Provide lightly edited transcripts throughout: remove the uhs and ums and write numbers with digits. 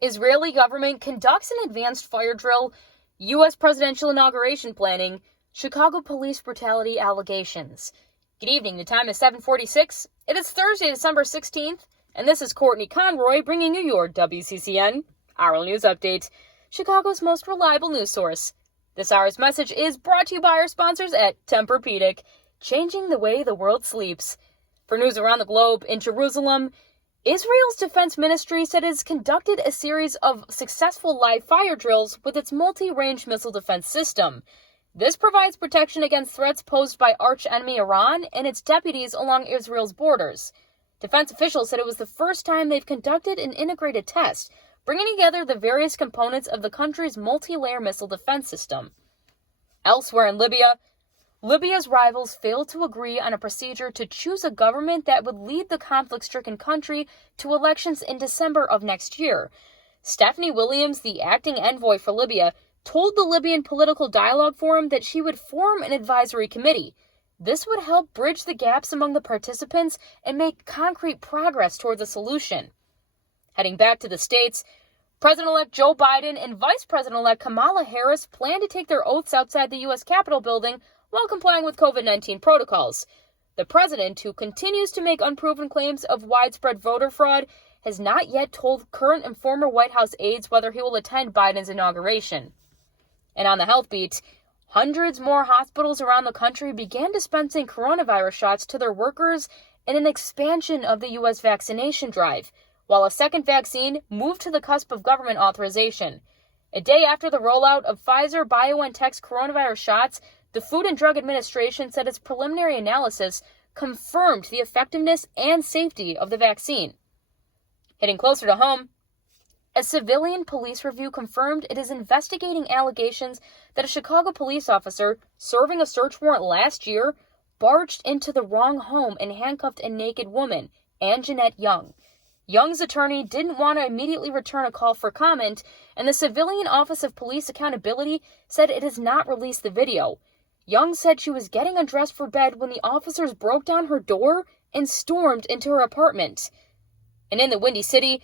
Israeli government conducts an advanced fire drill, U.S. presidential inauguration planning, Chicago police brutality allegations. Good evening, the time is 7:46. It is Thursday, December 16th, and this is Courtney Conroy bringing you your WCCN hourly news update, Chicago's most reliable news source. This hour's message is brought to you by our sponsors at Tempur-Pedic, changing the way the world sleeps. For news around the globe, in Jerusalem, Israel's defense ministry said it has conducted a series of successful live fire drills with its multi-range missile defense system. This provides protection against threats posed by arch-enemy Iran and its deputies along Israel's borders. Defense officials said it was the first time they've conducted an integrated test, bringing together the various components of the country's multi-layer missile defense system. Elsewhere in Libya's rivals failed to agree on a procedure to choose a government that would lead the conflict-stricken country to elections in December of next year. Stephanie Williams, the acting envoy for Libya, told the Libyan Political Dialogue Forum that she would form an advisory committee. This would help bridge the gaps among the participants and make concrete progress towards a solution. Heading back to the States, President-elect Joe Biden and Vice President-elect Kamala Harris plan to take their oaths outside the U.S. Capitol building while complying with COVID-19 protocols. The president, who continues to make unproven claims of widespread voter fraud, has not yet told current and former White House aides whether he will attend Biden's inauguration. And on the health beat, hundreds more hospitals around the country began dispensing coronavirus shots to their workers in an expansion of the U.S. vaccination drive, while a second vaccine moved to the cusp of government authorization. A day after the rollout of Pfizer-BioNTech's coronavirus shots, the Food and Drug Administration said its preliminary analysis confirmed the effectiveness and safety of the vaccine. Hitting closer to home, a civilian police review confirmed it is investigating allegations that a Chicago police officer serving a search warrant last year barged into the wrong home and handcuffed a naked woman, Anjanette Young. Young's attorney didn't want to immediately return a call for comment, and the Civilian Office of Police Accountability said it has not released the video. Young said she was getting undressed for bed when the officers broke down her door and stormed into her apartment. And in the Windy City,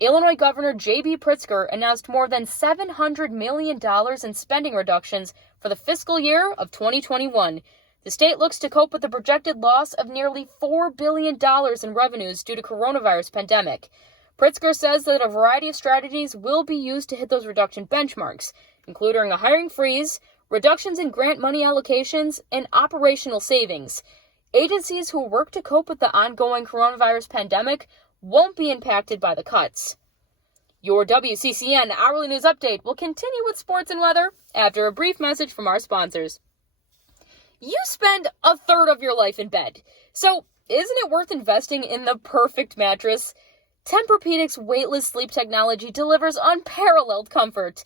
Illinois Governor J.B. Pritzker announced more than $700 million in spending reductions for the fiscal year of 2021. The state looks to cope with the projected loss of nearly $4 billion in revenues due to coronavirus pandemic. Pritzker says that a variety of strategies will be used to hit those reduction benchmarks, including a hiring freeze, reductions in grant money allocations, and operational savings. Agencies who work to cope with the ongoing coronavirus pandemic won't be impacted by the cuts. Your WCCN hourly news update will continue with sports and weather after a brief message from our sponsors. You spend a third of your life in bed, so isn't it worth investing in the perfect mattress? Tempur-Pedic's weightless sleep technology delivers unparalleled comfort.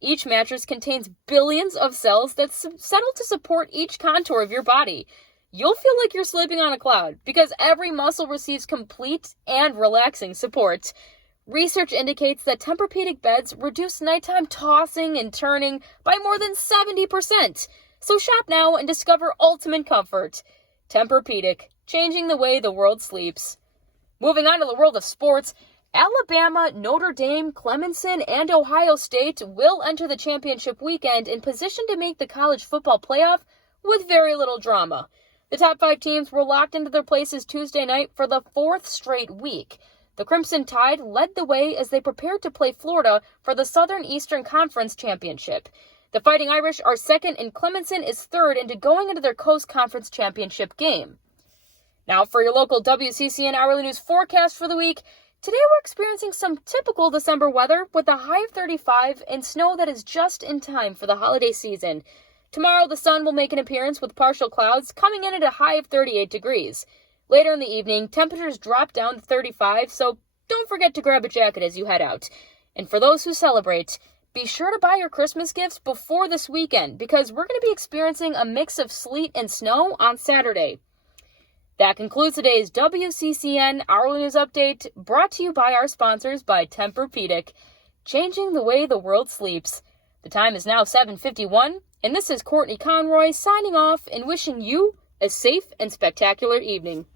Each mattress contains billions of cells that settle to support each contour of your body. You'll feel like you're sleeping on a cloud because every muscle receives complete and relaxing support. Research indicates that Tempur-Pedic beds reduce nighttime tossing and turning by more than 70%. So shop now and discover ultimate comfort. Tempur-Pedic, changing the way the world sleeps. Moving on to the world of sports, Alabama, Notre Dame, Clemson, and Ohio State will enter the championship weekend in position to make the college football playoff with very little drama. The top 5 teams were locked into their places Tuesday night for the 4th straight week. The Crimson Tide led the way as they prepared to play Florida for the Southern Eastern Conference Championship. The Fighting Irish are second and Clemson is third into going into their Coast Conference Championship game. Now for your local WCCN hourly news forecast for the week. Today we're experiencing some typical December weather with a high of 35 and snow that is just in time for the holiday season. Tomorrow the sun will make an appearance with partial clouds coming in at a high of 38 degrees. Later in the evening, temperatures drop down to 35, so don't forget to grab a jacket as you head out. And for those who celebrate, be sure to buy your Christmas gifts before this weekend because we're going to be experiencing a mix of sleet and snow on Saturday. That concludes today's WCCN Hourly News Update, brought to you by our sponsors by Tempur-Pedic, changing the way the world sleeps. The time is now 7:51, and this is Courtney Conroy signing off and wishing you a safe and spectacular evening.